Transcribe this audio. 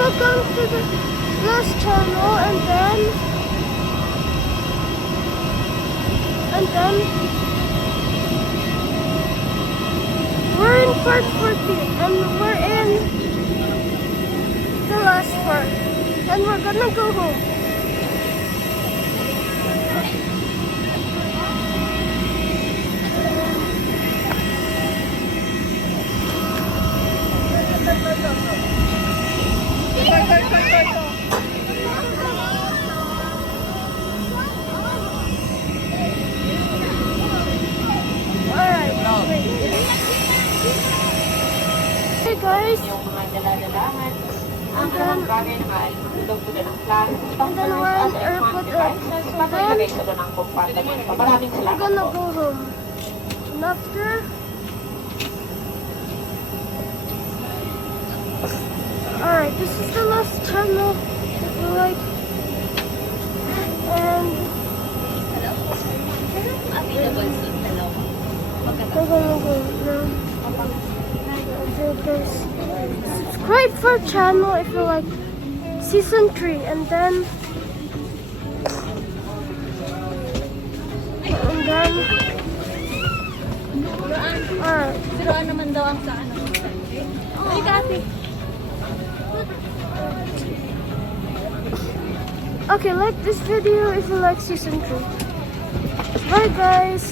welcome to the last channel, and then we're in part 14, and we're in the last part, and we're gonna go home. Hey guys, Yung mga dala-dalahan, ang anumang bagay na maaalulog po ng plano. and then we're in airport exit, so then Maraming we're salamat gonna po. go home. And after, alright, this is the last channel, if you like, and we're gonna go now. Subscribe for our channel if you like season 3, and then alright. Siroan naman daw ang sa ano. Ay, kasi. Okay, like this video if you like season 3. Bye guys.